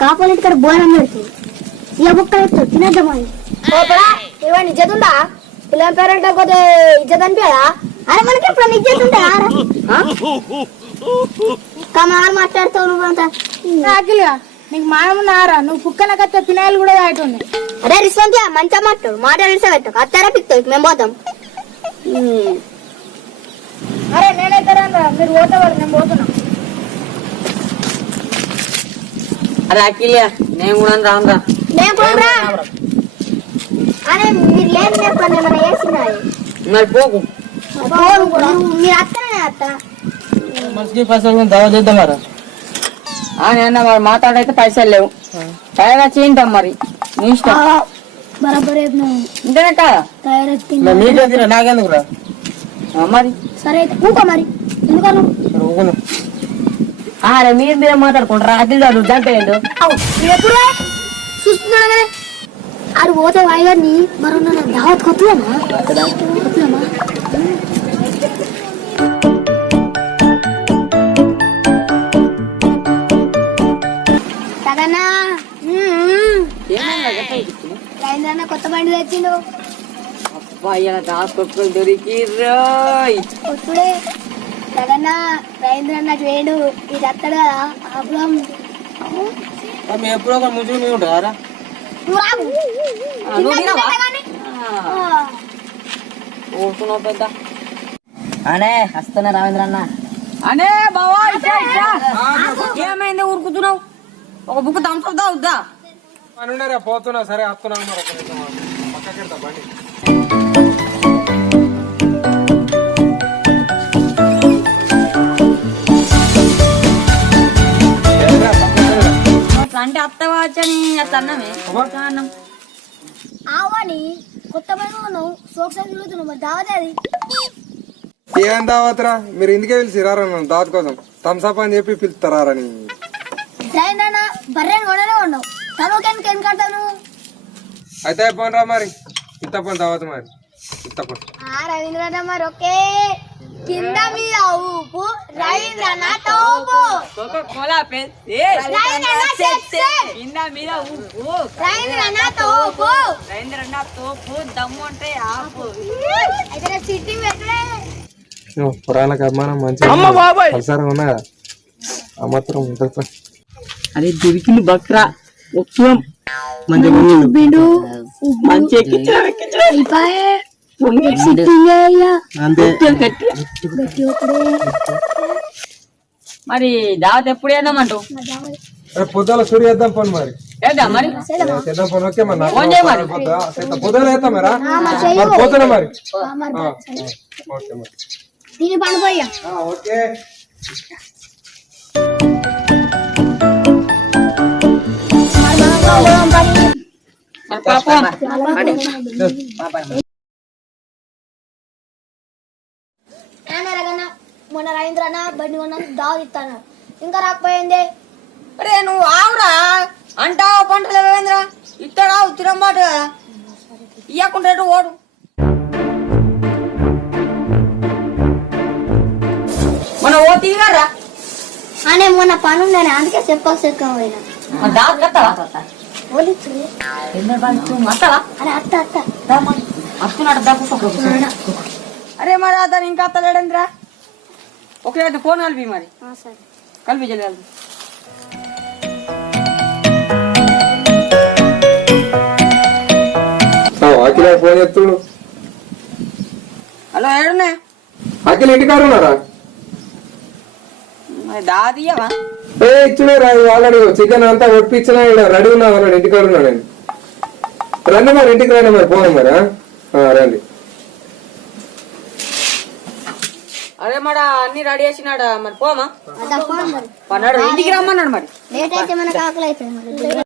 కాపోలు ఇక్కడ బోనం పెడుతుంది ఇక బుక్క పెడుతుంది తినద్దామా ఇవన్నీ ఇజ్జత్ ఉందా పిల్లల పేరెంట్ పోతే ఇజ్జత్ అనిపించదా అరే మనకి ఎప్పుడు ఇజ్జత్ ఉందా కమాలు మాట్లాడుతావు నువ్వంతా అఖిల్గా నీకు మాయమున్నారా నువ్వు కుక్కన కత్తే పినాయిలు కూడా దాటుంది. అరే రిస్వంతి మంచిగా మాట్లాడు మాట్లాడిసా పెట్టు అత్తారా పిక్తావు మేము పోతాం. అరే నేనైతే రా మీరు పోతావారు నేను పోతున్నా. అరే అఖిల్యా నేను కూడా రానురా. నేను కూడా అరే మీరు లేదు లేకపోతే ఏమైనా వేసినా మరి పోకు మీరు అత్తనే అత్త మనిషికి పైసలు దావా చేద్దామారా అన్న వాడు మాట్లాడైతే పైసలు లేవు తయారు చేయింటాం మరి నీ ఇష్టం బరాబర్ ఇంటనే కాదా నాకెందుకురా మరి సరే అయితే ఊకో మరి ఎందుకన్నా అరే మీరు మీరే మాట్లాడుకుంటారా అఖిల్ దాడు దాంట్లో ఏందో ఎప్పుడు చూస్తున్నా కదా ఆడు పోతే వాయిగారిని మరొన్న దావత్ కొత్తమా రవీంద్రన్న కొత్త బండి తెచ్చిండు. దాసుకొట్టుకొని దొరికిర్రోయ్ కొట్టుడే జగన్న రవీంద్రన్న వేడు ఇది అత్తడు కదా అప్పుడు ఎప్పుడో ముందు ఉంటారా పెద్ద అనే వస్తున్నా రవీంద్ర అన్న అనే బావా ఏమైంది ఊరుకుతున్నావు ఒక బుక్ దంచుదా వద్దా అనున్నారా పోతున్నా సరే వస్తున్నా పక్కకెళ్తా బండి అంటే అత్తవచ్చని అట్లా అన్నమే అన్నం ఆవని కొత్త బండి నువ్వు సోక్సా తిరుగుతున్నావు మరి దావతే అది ఏం దావతరా మీరు ఇందుకే పిలిచిరారా నన్ను దావత్ కోసం థమ్సప్ అని చెప్పి పిలుస్తారని రవీంద్రన్న బర్రెని కొననే ఉన్నావు తనుకెందుకు ఏం కడతాను అయితే పోనరా మరి ఇత్తపోను దావత్ మరి ఇత్తపోను రవీంద్రన్న మరి ఓకే కింద మీద ఊపు రవీంద్రన్న తోపు కింద మీద ఊపు రవీంద్రన్న తోపు రవీంద్రన్న తోపు దమ్ము అంటే ఆపు అయితే సిట్టింగ్ పెట్టలే పురాణకు అభిమానం మంచిగా ఉన్నాయా ఆ మాత్రం ఉంటుంది అరే దొరికింది బక్రా ముఖ్యం మరి దావత్ ఎప్పుడు వేద్దామంటావు పొద్దుల సూర్య వేద్దాం పోను మరి మరి చేద్దాం పోను ఓకే మరి పొద్దుల వేద్దాం మరా మరి పోతున్నా మరి ఓకే మరి దీని పడిపోయా ఓకే మొన్న రవీంద్ర అన్న బండి కొన్నాను దావ ఇస్తాను ఇంకా రాకపోయింది. అరే నువ్వు ఆవురా అంటావా పంటలు రవీంద్ర ఇస్తాడా తిరమ్మాట కదా ఇయ్యకుండా ఓడు మన ఓ తీరారా అనే మొన్న పని ఉండే అందుకే చెప్పక పోయినా అరే మరి అతను ఇంకా అత్తలేడండిరా ఓకే అయితే ఫోన్ కలిపి మరి కలిపి చెల్లి అఖిల ఫోన్ ఎత్తుడు హలో ఏడున్నా అఖిల ఇంటికాడు ఉన్నారా దాదియవా ఇచ్చినా రా ఆల్రెడీ చికెన్ అంతా ఒప్పించినా రెడీ ఉన్నా వాళ్ళని ఇంటికాడు ఉన్నా నేను రండి మరి ఇంటికి రండి మరి పోను మరి రండి అరే మరి అన్ని రెడీ చేసినాడా మరి పోమా పన్నాడు ఇంటికి రమ్మన్నాడు మరి లేట్ అయితే మనకు ఆకలి అయిపోయింది.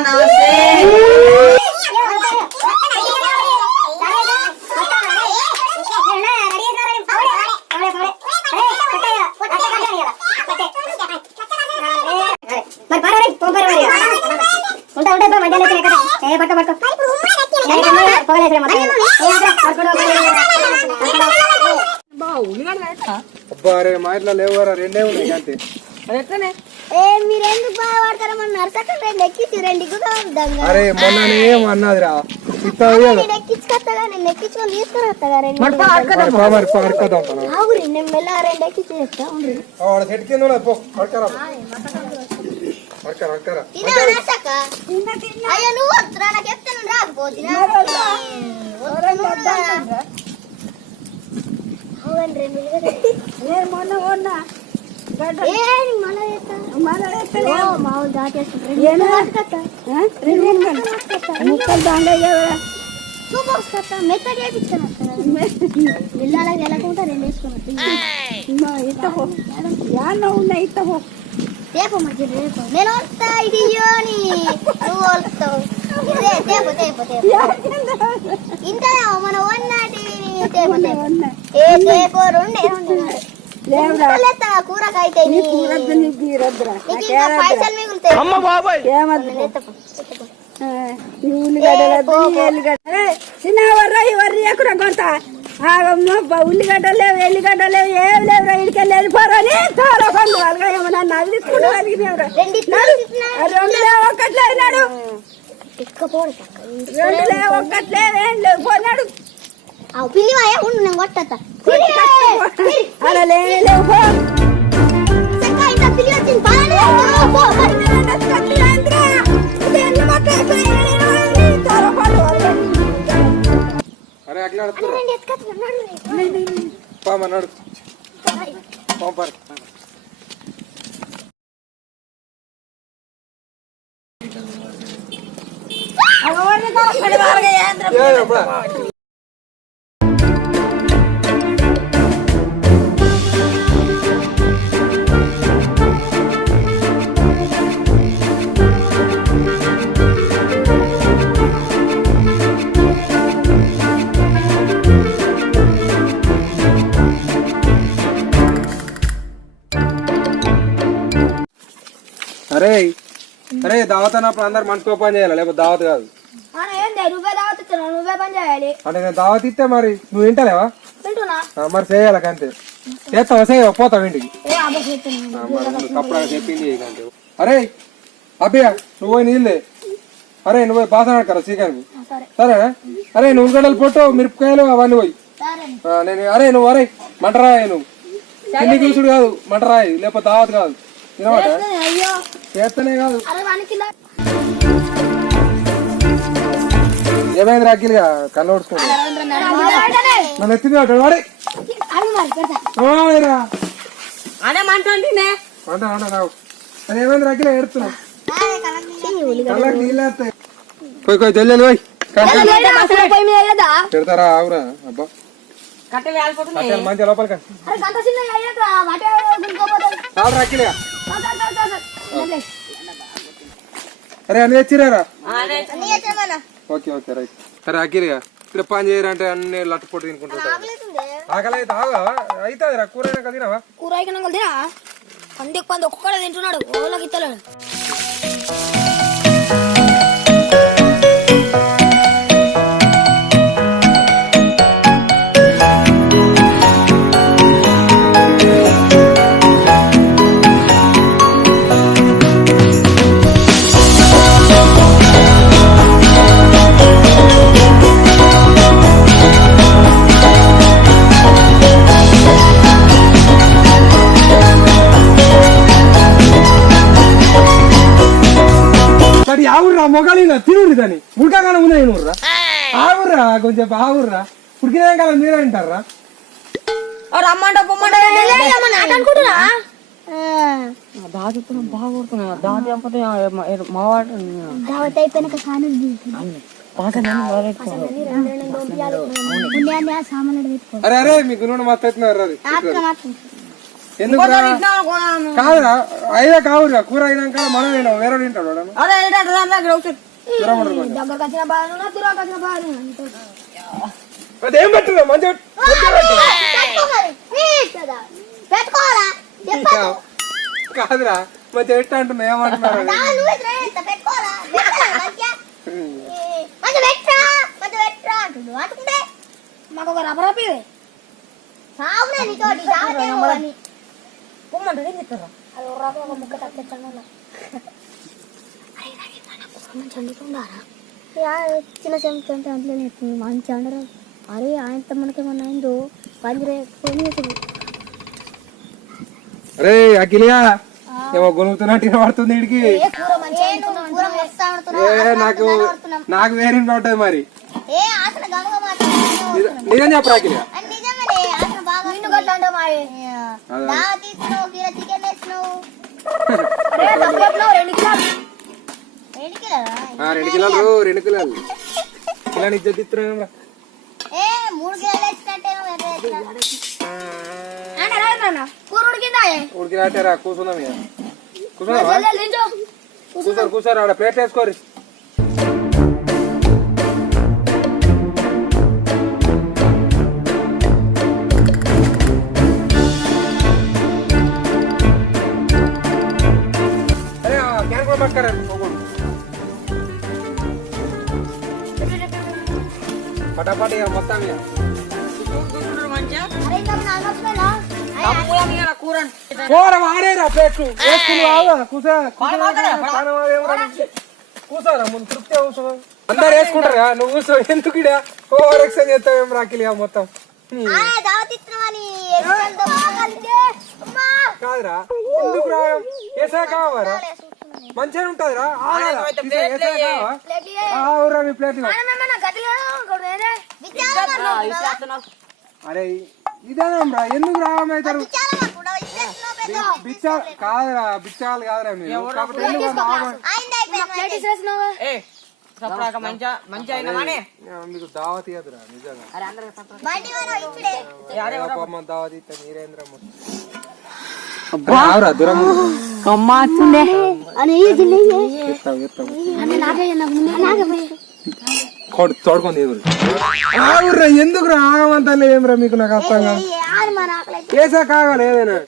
నమస్తే అబ్బా అరే మా ఇంట్లో లేవురా రెండే ఉన్నాయి అంతే. అది ఎట్లనే మీరు ఎందుకు బాధపడతారా? మన నర్సక్క రెండు ఎక్కించి రెండు దంగా అరే మొన్ననే అన్నదిరా ఇస్తావు కదా నేను ఎక్కించుకొస్తాగా, నేను ఎక్కించుకొని తీసుకుని వస్తాగా రెండు మరి పడుకోదాం ఆవురి నేను మెల్లగా రెండు ఎక్కించి తెస్తా. సెట్ కింద ఉన్నది, పో పడుకోరా పడుకోరా అయ్యా నువ్వు వస్తున్నా నాకు చెప్తాను రాకపోతున్నా మెత్తడి వేపిస్తాను పిల్లలకి వెళ్ళకుండా రెండు వేసుకున్నా రేపు మంచి రేపు నేను వస్తా ఇది అని నువ్వు వస్తావు తేపు తేపు తేపు ఇంత మన వన్నాటి తేపు తేపు ఏ తేపు రెండే కూరకైతే పైసలు మిగులుతాయి. చిన్న వర్ర ఈ వర్రి ఎక్కడ కొంత ఉల్లిగడ్డలు లేవు ఎల్లిగడ్డలు లేవు ఏం లేవు ఇడికెళ్ళి వెళ్ళిపోరని చాలా పండు వాళ్ళగా ఏమన్నా అది తీసుకుంటూ కలిగినవరా రెండు లేవు ఒక్కట్లేదు నాడు రెండు లేవు ఒక్కట్లేదు ఏం లేవు పోనాడు పిల్లి ఉండు నేను కొట్టా అలా లేని లేవు పో పిల్లి వచ్చింది అరే అట్లా పామన్నాడు పంపారు అరే అరే దావత్ అన్నప్పుడు అందరు మనసుకో పని చేయాలి, లేకపోతే దావత్ కాదు. నువ్వే దావత్ ఇస్తున్నా నువ్వే పని చేయాలి. అంటే నేను దావత్ ఇస్తే మరి నువ్వు వింటలేవా? వింటున్నా మరి చేయాలి అంతే. చేస్తావా చేయవా? పోతావు ఇంటికి. కప్పుడు చెప్పింది అంతే. అరే అబ్బియా నువ్వు పోయి నీళ్ళే. అరే నువ్వు పోయి బాసన ఆడకరా చికెన్ సరేనా? అరే నువ్వు ఉల్లిగడ్డలు పొట్టు మిరపకాయలు అవన్నీ పోయి నేను అరే నువ్వు అరే మంటరాయి నువ్వు తిండి కూసుడు కాదు మంటరాయి, లేకపోతే దావత్ కాదు. తినమాట చేస్తేనే కాదు. ఏమైంది రాకిలుగా కళ్ళు ఓడుచుకోండి నన్ను ఎత్తింది వాడు వాడే రావు. అది ఏమైంది రాకిలా ఏడుతున్నావు? కళ్ళకి నీళ్ళు వేస్తాయి. పోయి పోయి జల్లి పోయి పెడతారా? ఆవురా అబ్బా మంచిగా లోపలికి రాకిలుగా. అరే అన్ని తెచ్చిరారా? Okay okay right. సరే అఖిల్గా ఇక్కడ పని చేయరంటే అన్ని లట్టుపోటు తినుకుంటుంటా. ఆకలి అయితే ఆగా అవుతుంది రా. కూర అయినా తినవా? కూర అయినా తినా పంది పంది ఒక్కడే తింటున్నాడు ఓళ్ళకి ఇస్తలేడు. ఆవుర్రా మొగాలిన తినుర్రి దాన్ని ఉడకగానే ఉన్నాయి నువ్వురా. ఆవుర్రా కొంచెం ఆవుర్రా ఉడికినా కదా మీరే అంటారా? అరే అరే మీకు నూనె మొత్తం ఎత్తున్నారు. ఎందుకు కాదురా అయినా కావురా కూర అయినాక మనం తినాం వేరే తింటాడు. అదేం పెట్టు మంచిగా కాదురా మంచిగా ఎట్ట అంటున్నా ఏమంటున్నారు? మాకు ఒక రబ్బర్ సావునే నీతోటి సావతేమోని పొమ్మంటారు ఏం చెప్తారా అది ఒక ముక్క తప్పించాను చండుకుండారా చిన్న చెంపంటే అందులో మంచి అండరు అరే ఆయనతో మనకేమన్నా అయిందో పందిరే అరే అఖిలియా ఏమో గొనుగుతున్నట్టు పడుతుంది వీడికి నాకు వేరే పడుతుంది మరి నిజం చెప్పరా అఖిలియా రెండు కిలోలు కిలోని ఇజ్జత్ ఇస్తున్నాం 3 కిలోలు ఉడికినాటారా కూర్చుందాం ఇక కూర్చోరు కూర్చోరు ఆడ ప్లేట్ వేసుకోరు అరే క్యాన్ కూడా పట్టుకారా పటాపటి మొత్తం కూర వాడేరా ప్లేట్లు కూర్చోరా ముందు తృప్తి కూర్చో అందరు వేసుకుంటారా నువ్వు కూర్చో ఎందుకు ఓవర్ ఎక్స్చేంజ్ చేస్తావేం రాకిలియా మొత్తం కాదురా ఎందుకు రా ఏసా కావారా మంచిగా ఉంటదిరా రా మీ ప్లేట్ అరే ఇదేనా ఎందుకు రావమైతారు బిచ్చాలు కాదురా బిచ్చాలు కాదురా మీరు మీకు దావత్ ఇయ్యదురా నిజంగా దావత్ ఇస్తా మీరేంద్రమ్మ దూరం తోడుకొని ఆవుర్రా ఎందుకు రామంతా ఏమరా మీకు నాకు అర్థంగా ఏసా కావాలి ఏదైనా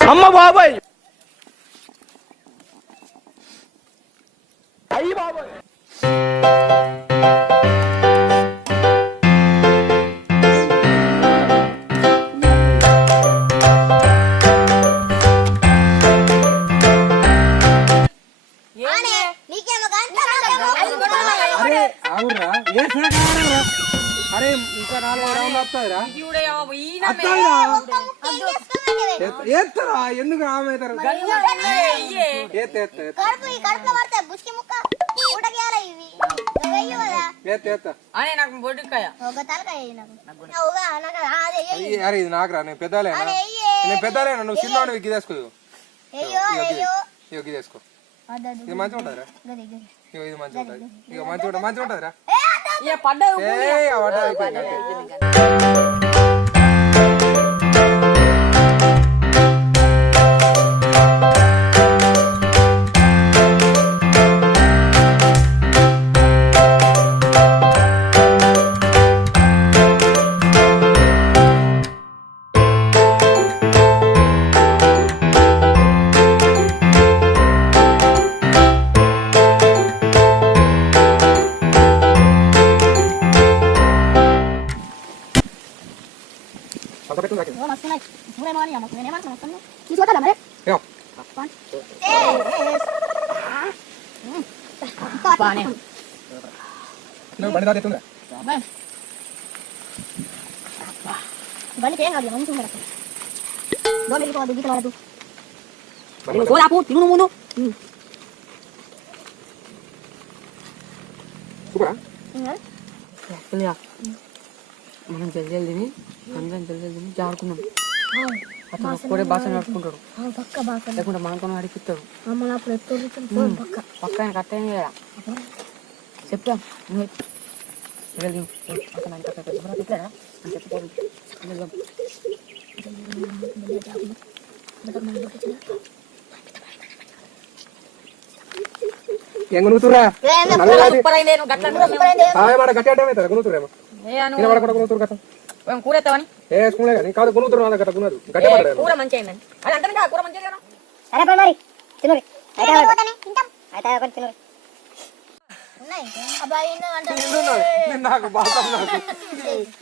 అమ్మ బాబాయ్ అయ్యి బాబాయ్ అరే ఇంకా 4 రౌండ్లు వస్తాయిరా ఎత్తరా ఎందుకు రామవుతారు అరే ఇది నాకురా నేను పెద్దలేనా నువ్వు చిన్నవాడు గిదేసుకో గిదేసుకో ఇది మంచిగా ఉంటుందిరా ఇది మంచిగా ఉంటుంది ఇక మంచిగా ఉంటుందిరా బండి దాటుతుందా బండి తేగాలి మంచిగా ముందు మనం జల్దీ తిని అందరం జల్దీ తిని జారుకున్నాం అతను కూడా భాష నడుచుకుంటాడు లేకుంటే మనతో అడిగిస్తాడు పక్క ఆయన కట్ట చెప్తాం గునుతురా గట్టి అడ్డమవుతారా గునుతురేమో కూర కాదు గునుతురు గట్ట గున్నారు కూర మంచిగా కూర మంచిగా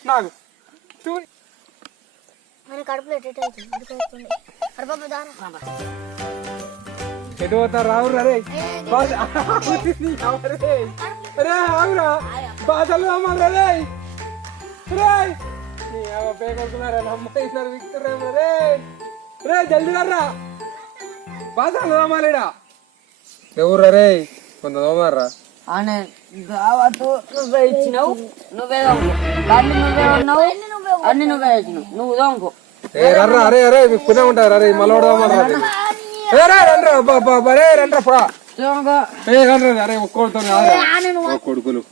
నాకు కడుపులో ఎటు పోతారు రావురా రే అరే ఆగురా బాధలు అమ్మారా రే పేకొడుకున్నారా నమ్మేసినారు విక్తురేమో రే రే జల్దీ రా బాధలు అమ్మాలేడా ఎవరు రే కొంత తోమారా అని దావతు నువ్వే ఇచ్చినావు నువ్వే దొంగ బండి నువ్వే ఉన్నావు అన్ని నువ్వే ఇచ్చినావు నువ్వు దొంగ ఏ రర్రా అరే అరే మీకు పుణ్యం ఉంటారు అరే మళ్ళీ రండ్రా రండ్రా రండ్రా పా దొంగ ఏ రండ్రా అరే ఒక్కొడుతో కొడుకులు